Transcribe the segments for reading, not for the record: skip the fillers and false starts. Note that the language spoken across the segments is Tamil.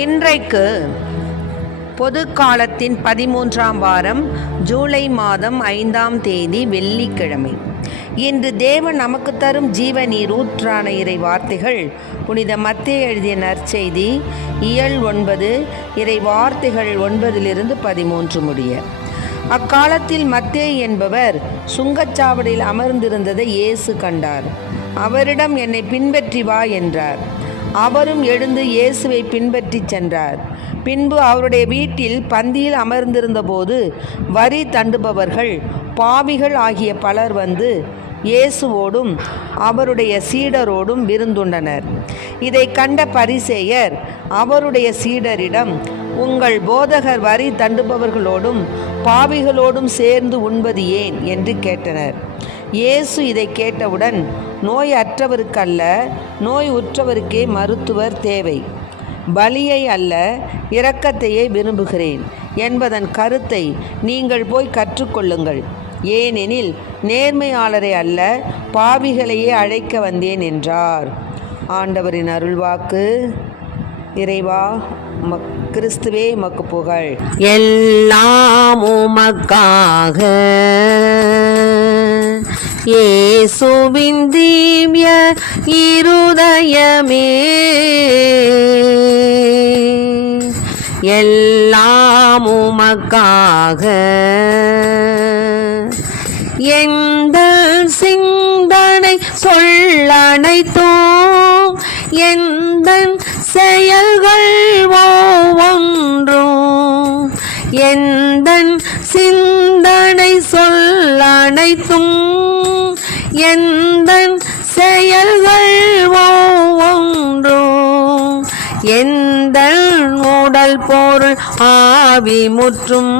இன்றைக்கு பொது காலத்தின் 13ஆம் வாரம் ஜூலை மாதம் 5ஆம் தேதி வெள்ளிக்கிழமை. இன்று தேவன் நமக்கு தரும் ஜீவ நீர் ஊற்றான இறை வார்த்தைகள் புனித மத்தேயு எழுதிய நற்செய்தி இயல் 9 இறை வார்த்தைகள் 9-13 முடிய. அக்காலத்தில் மத்தேயு என்பவர் சுங்கச்சாவடியில் அமர்ந்திருந்ததை இயேசு கண்டார். அவரிடம், என்னை பின்பற்றி வா என்றார். அவரும் எழுந்து இயேசுவை பின்பற்றி சென்றார். பின்பு அவருடைய வீட்டில் பந்தியில் அமர்ந்திருந்தபோது வரி தண்டுபவர்கள், பாவிகள் ஆகிய பலர் வந்து இயேசுவோடும் அவருடைய சீடரோடும் விருந்துண்டனர். இதை கண்ட பரிசேயர் அவருடைய சீடரிடம், உங்கள் போதகர் வரி தண்டுபவர்களோடும் பாவிகளோடும் சேர்ந்து உண்பது ஏன் என்று கேட்டனர். இயேசு இதை கேட்டவுடன், நோய் அற்றவருக்கல்ல, நோய் உற்றவருக்கே மருத்துவர் தேவை. பலியை அல்ல, இரக்கத்தையே விரும்புகிறேன் என்பதன் கருத்தை நீங்கள் போய் கற்றுக்கொள்ளுங்கள். ஏனெனில் நேர்மையாளரை அல்ல, பாவிகளையே அழைக்க வந்தேன் என்றார். ஆண்டவரின் அருள்வாக்கு. இறைவா, கிறிஸ்துவே உமக்கு புகழ். எல்லாம் உமக்காக இயேசுவின் திவ்ய இருதயமே, எல்லாம் உமக்காக எந்த சிந்தனை சொல்லனைத்தும் எந்த செயல்கள் ஒவ்வொன்றும் எந்த சிந்தனை சொல்லனைத்தும் எந்த செயல்கள் ஒவ்வொன்றும் எந்த உடல் பொருள் ஆவி முற்றும்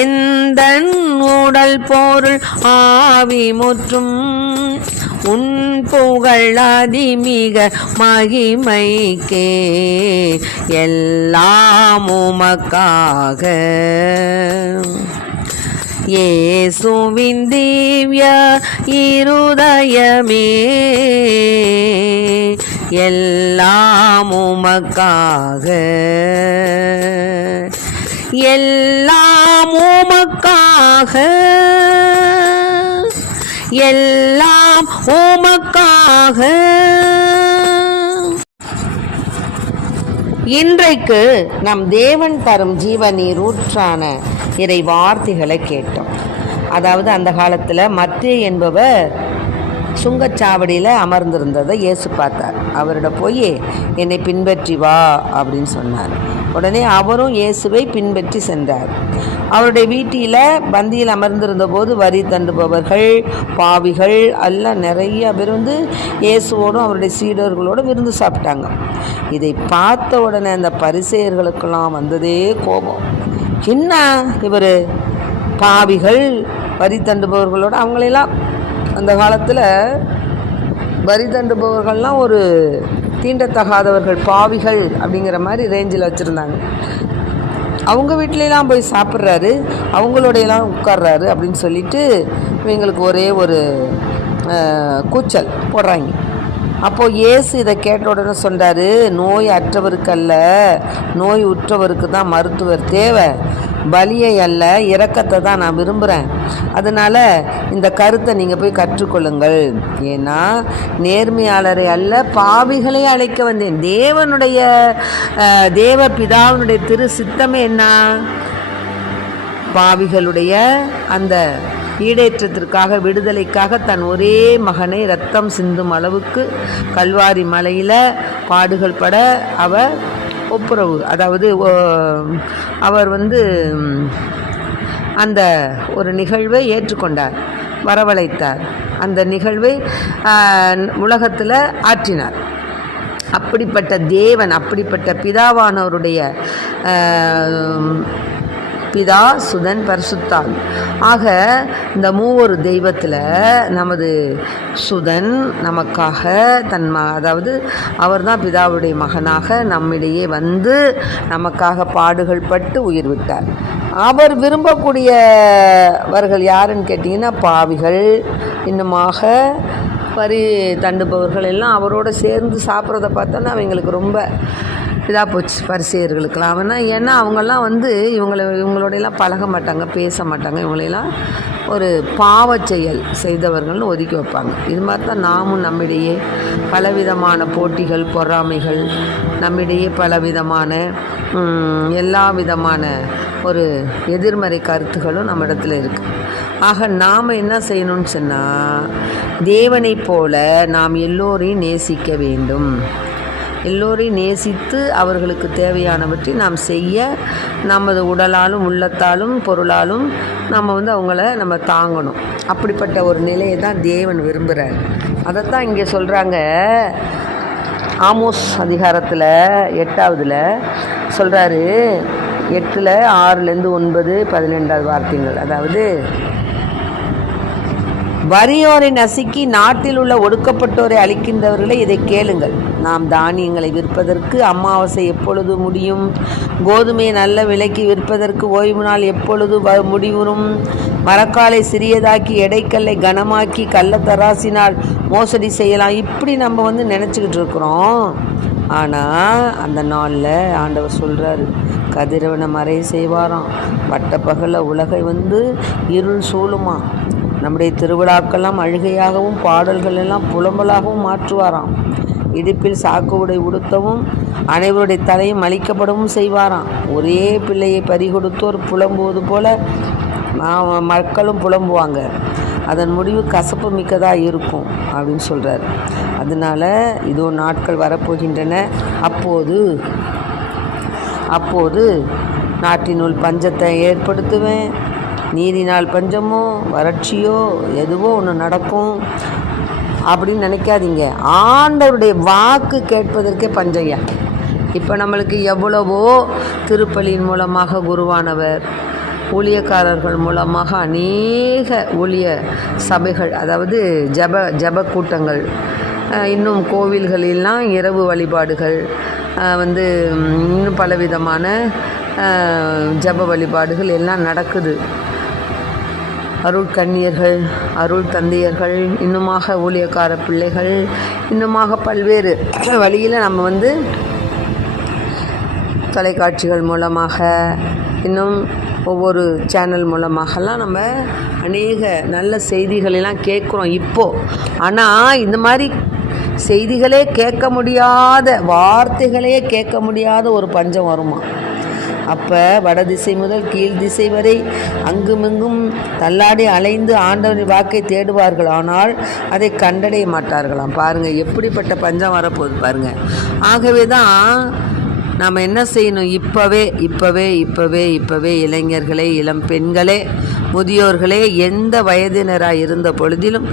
எந்த உடல் பொருள் ஆவி முற்றும் உன் புகழ் அதிமிக மகிமைக்கே எல்லாம் உமக்காக இயேசுவின் திவ்ய இருதயமே, எல்லாம் உமக்காக எல்லாம் உமக்காக எல்லாம் உமக்காக. இன்றைக்கு நம் தேவன் தரும் ஜீவ நீர் ஊற்றான இறை வார்த்தைகளை கேட்டோம். அதாவது அந்த காலத்தில் மத்தேயு என்பவர் சுங்கச்சாவடியில் அமர்ந்திருந்ததை இயேசு பார்த்தார். அவரிடம் போய், என்னை பின்பற்றி வா அப்படின்னு சொன்னார். உடனே அவரும் இயேசுவை பின்பற்றி சென்றார். அவருடைய வீட்டில் பந்தியில் அமர்ந்திருந்த போது வரி தண்டுபவர்கள், பாவிகள் எல்லாம் நிறைய பேர் வந்து இயேசுவோடும் அவருடைய சீடர்களோடு விருந்து சாப்பிட்டாங்க. இதை பார்த்த உடனே அந்த பரிசேயர்களுக்கெல்லாம் வந்ததே கோபம். என்ன இவர் பாவிகள் வரி தண்டுபவர்களோடு, அவங்களெல்லாம் அந்த காலத்தில் வரி தண்டுபவர்கள்லாம் ஒரு தீண்டத்தகாதவர்கள், பாவிகள் அப்படிங்கிற மாதிரி ரேஞ்சில் வச்சுருந்தாங்க. அவங்க வீட்டிலலாம் போய் சாப்பிட்றாரு, அவங்களோடையெல்லாம் உட்கார்றாரு அப்படின்னு சொல்லிட்டு இவங்களுக்கு ஒரே ஒரு கூச்சல் போடுறாங்க. அப்போது இயேசு இதை கேட்ட உடனே சொன்னார், நோய் அற்றவருக்கல்ல, நோய் உற்றவருக்கு தான் மருத்துவர் தேவை. பலியை அல்ல, இரக்கத்தை தான் நான் விரும்புகிறேன். அதனால் இந்த கருத்தை நீங்கள் போய் கற்றுக்கொள்ளுங்கள். ஏன்னா நேர்மையாளரை அல்ல, பாவிகளை அழைக்க வந்தேன். தேவ பிதாவினுடைய திரு சித்தமே என்ன? பாவிகளுடைய அந்த ஈடேற்றத்திற்காக, விடுதலைக்காக தன் ஒரே மகனை இரத்தம் சிந்தும் அளவுக்கு கல்வாரி மலையில் பாடுகள் பட அவர் ஒப்புரவு, அதாவது அவர் வந்து அந்த ஒரு நிகழ்வை ஏற்றுக்கொண்டார், வரவழைத்தார், அந்த நிகழ்வை உலகத்தில் ஆற்றினார். அப்படிப்பட்ட தேவன், அப்படிப்பட்ட பிதாவானவருடைய பிதா, சுதன், பரிசுத்தாவி ஆக இந்த மூவொரு தெய்வத்தில் நமது சுதன் நமக்காக அதாவது அவர் தான் பிதாவுடைய மகனாக நம்மிடையே வந்து நமக்காக பாடுகள் பட்டு உயிர் விட்டார். அவர் விரும்பக்கூடியவர்கள் யாருன்னு கேட்டிங்கன்னா பாவிகள், இன்னுமாக வரி தண்டுபவர்கள் எல்லாம் அவரோடு சேர்ந்து சாப்பிட்றத பார்த்தோன்னா அவங்களுக்கு ரொம்ப இதாக போச்சு பரிசேயர்களுக்கெல்லாம். ஏன்னா அவங்கெல்லாம் வந்து இவங்களோடையெல்லாம் பழக மாட்டாங்க, பேச மாட்டாங்க. இவங்களையெல்லாம் ஒரு பாவச் செயல் செய்தவர்கள்னு ஒதுக்கி வைப்பாங்க. இது மாதிரி தான் நாமும் நம்மிடையே பலவிதமான போட்டிகள், பொறாமைகள், நம்மிடையே பலவிதமான எல்லா விதமான ஒரு எதிர்மறை கருத்துகளும் நம்ம இடத்துல இருக்குது. ஆக நாம் என்ன செய்யணும்னு சொன்னால், தேவனை போல நாம் எல்லோரையும் நேசிக்க வேண்டும். எல்லோரையும் நேசித்து அவர்களுக்கு தேவையானவற்றை நாம் செய்ய நமது உடலாலும் உள்ளத்தாலும் பொருளாலும் நம்ம வந்து அவங்கள நம்ம தாங்கணும். அப்படிப்பட்ட ஒரு நிலையை தான் தேவன் விரும்புகிறார். அதைத்தான் இங்கே சொல்கிறாங்க. ஆமோஸ் அதிகாரத்தில் 8ஆவதுல சொல்கிறாரு. 8 6 9 12 வார்த்தைகள். அதாவது, வறியோரை நசுக்கி நாட்டில் உள்ள ஒடுக்கப்பட்டோரை அழிக்கின்றவர்களை இதை கேளுங்கள். நாம் தானியங்களை விற்பதற்கு அமாவாசை எப்பொழுது முடியும்? கோதுமையை நல்ல விலைக்கு விற்பதற்கு ஓய்வு நாள் எப்பொழுது முடிவுறும்? மரக்காலை சிறியதாக்கி எடைக்கல்லை கனமாக்கி கள்ளத்தராசினால் மோசடி செய்யலாம். இப்படி நம்ம வந்து நினச்சிக்கிட்டு இருக்கிறோம். ஆனால் அந்த நாளில் ஆண்டவர் சொல்கிறாரு, கதிரவனை மறைய செய்வாராம், பட்டப்பகலில் உலகை வந்து இருள் சூழுமா. நம்முடைய திருவிழாக்கெல்லாம் அழுகையாகவும் பாடல்கள் எல்லாம் புலம்பலாகவும் மாற்றுவாராம். இடுப்பில் சாக்கு உடை உடுத்தவும் அனைவருடைய தலையும் அழிக்கப்படவும் செய்வாராம். ஒரே பிள்ளையை பறிகொடுத்தோர் புலம்புவது போல மக்களும் புலம்புவாங்க. அதன் முடிவு கசப்பு மிக்கதாக இருக்கும் அப்படின்னு சொல்கிறார். அதனால் இதோ நாட்கள் வரப்போகின்றன. அப்போது நாட்டினுள் பஞ்சத்தை ஏற்படுத்துவேன். நீரினால் பஞ்சமோ வறட்சியோ எதுவோ ஒன்று நடக்கும் அப்படின்னு நினைக்காதீங்க. ஆண்டவருடைய வாக்கு கேட்பதற்கே பஞ்சையா. இப்போ நம்மளுக்கு எவ்வளவோ திருப்பலியின் மூலமாக குருவானவர், ஊழியக்காரர்கள் மூலமாக அநேக ஊழிய சபைகள், அதாவது ஜப கூட்டங்கள், இன்னும் கோவில்களெல்லாம் இரவு வழிபாடுகள், வந்து இன்னும் பலவிதமான ஜப வழிபாடுகள் எல்லாம் நடக்குது. அருள் கன்னியர்கள், அருள் தந்தையர்கள், இன்னுமாக ஊழியக்கார பிள்ளைகள், இன்னுமாக பல்வேறு வழியில் நம்ம வந்து தொலைக்காட்சிகள் மூலமாக, இன்னும் ஒவ்வொரு சேனல் மூலமாகலாம் நம்ம அநேக நல்ல செய்திகளெல்லாம் கேட்குறோம் இப்போது. ஆனால் இந்த மாதிரி செய்திகளே கேட்க முடியாத, வார்த்தைகளே கேட்க முடியாத ஒரு பஞ்சம் வருமா? அப்போ வடதிசை முதல் கீழ் திசை வரை அங்குமிங்கும் தள்ளாடி அலைந்து ஆண்டவரின் வாக்கை தேடுவார்கள், ஆனால் அதை கண்டடைய மாட்டார்களாம். பாருங்கள் எப்படிப்பட்ட பஞ்சம் வரப்போகுது பாருங்கள். ஆகவே தான் நாம் என்ன செய்யணும்? இப்போவே இளைஞர்களே, இளம் பெண்களே, முதியோர்களே, எந்த வயதினராக இருந்த பொழுதிலும்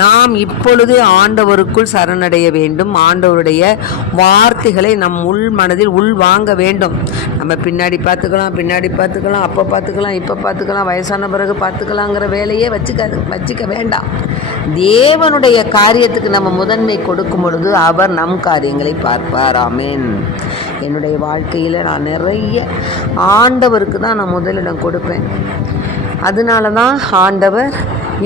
நாம் இப்பொழுதே ஆண்டவருக்குள் சரணடைய வேண்டும். ஆண்டவருடைய வார்த்தைகளை நம் உள் மனதில் உள் வாங்க வேண்டும். நம்ம பின்னாடி பார்த்துக்கலாம், அப்போ பார்த்துக்கலாம், இப்போ பார்த்துக்கலாம், வயசான பிறகு பார்த்துக்கலாங்கிற வேலையே வச்சுக்க வேண்டாம். தேவனுடைய காரியத்துக்கு நம்ம முதன்மை கொடுக்கும் பொழுது அவர் நம் காரியங்களை பார்ப்பார். ஆமென். என்னுடைய வாழ்க்கையில் நான் நிறைய ஆண்டவருக்கு தான் நான் முதலிடம் கொடுப்பேன். அதனால தான் ஆண்டவர்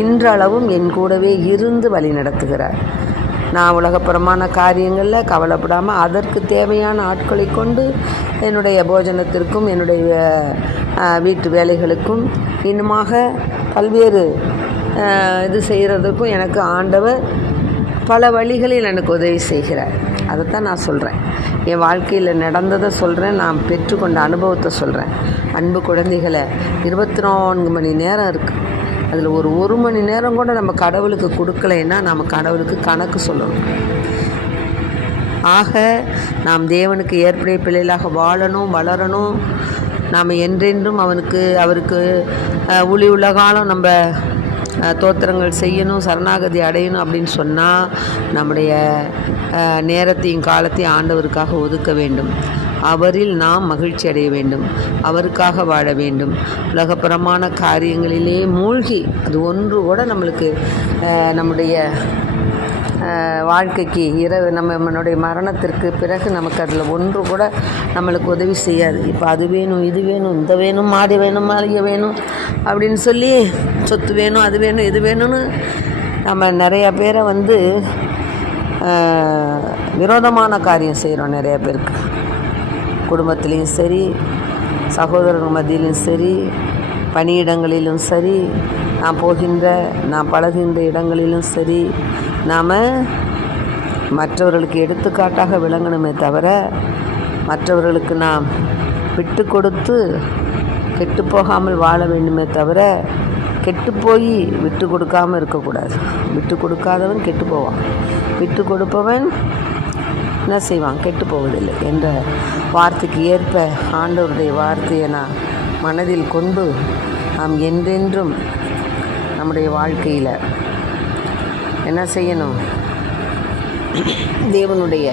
இன்றளவும் என் கூடவே இருந்து வழி நடத்துகிறார். நான் உலகப்புறமான காரியங்களில் கவலைப்படாமல் அதற்கு தேவையான ஆட்களை கொண்டு என்னுடைய போஜனத்திற்கும் என்னுடைய வீட்டு வேலைகளுக்கும் இன்னுமாக பல்வேறு இது செய்கிறதுக்கும் எனக்கு ஆண்டவர் பல வழிகளில் எனக்கு உதவி செய்கிறார். அதைத்தான் நான் சொல்கிறேன். என் வாழ்க்கையில் நடந்ததை சொல்கிறேன், நான் பெற்றுக்கொண்ட அனுபவத்தை சொல்கிறேன். அன்பு குழந்தைகளை, 24 மணி நேரம் இருக்குது. அதில் ஒரு மணி நேரம் கூட நம்ம கடவுளுக்கு கொடுக்கலைன்னா நம்ம கடவுளுக்கு கணக்கு சொல்லணும். ஆக நாம் தேவனுக்கு ஏற்புடைய பிள்ளைகளாக வாழணும், வளரணும். நாம் என்றென்றும் அவருக்கு ஒளி உள்ள காலம் நம்ம தோத்திரங்கள் செய்யணும், சரணாகதி அடையணும் அப்படின்னு சொன்னால் நம்முடைய நேரத்தையும் காலத்தையும் ஆண்டவருக்காக ஒதுக்க வேண்டும். அவரில் நாம் மகிழ்ச்சி அடைய வேண்டும், அவருக்காக வாழ வேண்டும். உலகப்புறமான காரியங்களிலே மூழ்கி அது ஒன்று கூட நம்மளுக்கு நம்முடைய வாழ்க்கைக்கு நம்மளுடைய மரணத்திற்கு பிறகு நமக்கு அதில் ஒன்று கூட நம்மளுக்கு உதவி செய்யாது. இப்போ அது வேணும், இது வேணும், இந்த வேணும், மாடி வேணும், மாளிகை வேணும் அப்படின்னு சொல்லி சொத்து வேணும், அது வேணும், இது வேணும்னு நம்ம நிறையா பேரை விரோதமான காரியம் செய்கிறோம். நிறையா பேருக்கு குடும்பத்திலையும் சரி, சகோதரர்கள் மத்தியிலும் சரி, பணியிடங்களிலும் சரி, நான் பழகின்ற இடங்களிலும் சரி, நாம் மற்றவர்களுக்கு எடுத்துக்காட்டாக விளங்கணுமே தவிர மற்றவர்களுக்கு நாம் விட்டு கொடுத்து கெட்டு போகாமல் வாழ வேண்டுமே தவிர கெட்டு போய் விட்டு கொடுக்காமல் இருக்கக்கூடாது. விட்டு கொடுக்காதவன் கெட்டு போவான், விட்டு கொடுப்பவன் என்ன செய்வான்? கெட்டு போவதில்லை என்ற வார்த்தைக்கு ஏற்ப ஆண்டவருடைய வார்த்தையை நான் மனதில் கொண்டு நாம் என்றென்றும் நம்முடைய வாழ்க்கையில் என்ன செய்யணும்? தேவனுடைய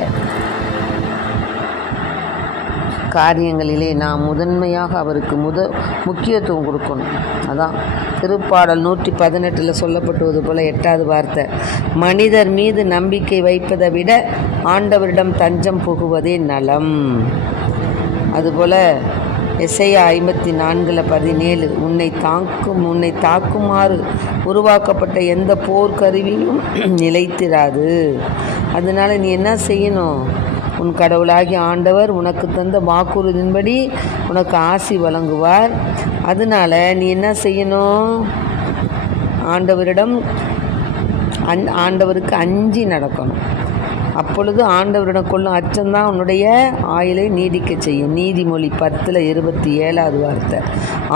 காரியங்களிலே நாம் முதன்மையாக அவருக்கு முக்கியத்துவம் கொடுக்கணும். அதான் திருப்பாடல் 118 சொல்லப்பட்டுவது போல 8வது வார்த்தை, மனிதர் மீது நம்பிக்கை வைப்பதை விட ஆண்டவரிடம் தஞ்சம் புகுவதே நலம். அதுபோல் எசையா 54:17, உன்னை தாக்குமாறு உருவாக்கப்பட்ட எந்த போர் கருவியும் நிலைத்திராது. அதனால் நீ என்ன செய்யணும்? உன் கடவுளாகிய ஆண்டவர் உனக்கு தந்த வாக்குறுதியின்படி உனக்கு ஆசி வழங்குவார். அதனால் நீ என்ன செய்யணும்? ஆண்டவருக்கு அஞ்சி நடக்கணும். அப்பொழுது ஆண்டவரிடம் கொள்ளும் அச்சம்தான் உன்னுடைய ஆயுளை நீடிக்க செய்யும். நீதிமொழி 10:27வது வார்த்தை,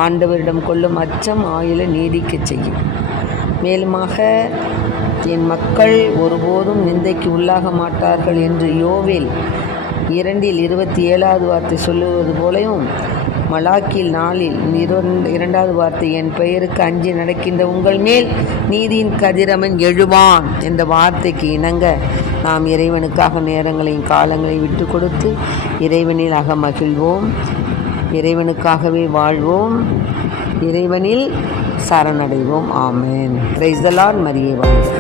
ஆண்டவரிடம் கொள்ளும் அச்சம் ஆயுளை நீடிக்க செய்யும். மேலுமாக என் மக்கள் ஒருபோதும் நிந்தைக்கு உள்ளாக மாட்டார்கள் என்று யோவேல் 2:27வது வார்த்தை சொல்லுவது போலையும், மலாக்கில் 4:2வது வார்த்தை, என் பெயருக்கு அஞ்சி நடக்கின்ற உங்கள் மேல் நீதியின் கதிரவன் எழுவான் என்ற வார்த்தைக்கு இணங்க நாம் இறைவனுக்காக நேரங்களையும் காலங்களையும் விட்டு கொடுத்து இறைவனில் மகிழ்வோம், இறைவனுக்காகவே வாழ்வோம், இறைவனில் சரணடைவோம். ஆமென். Praise the Lord. மரியே வாழ்க.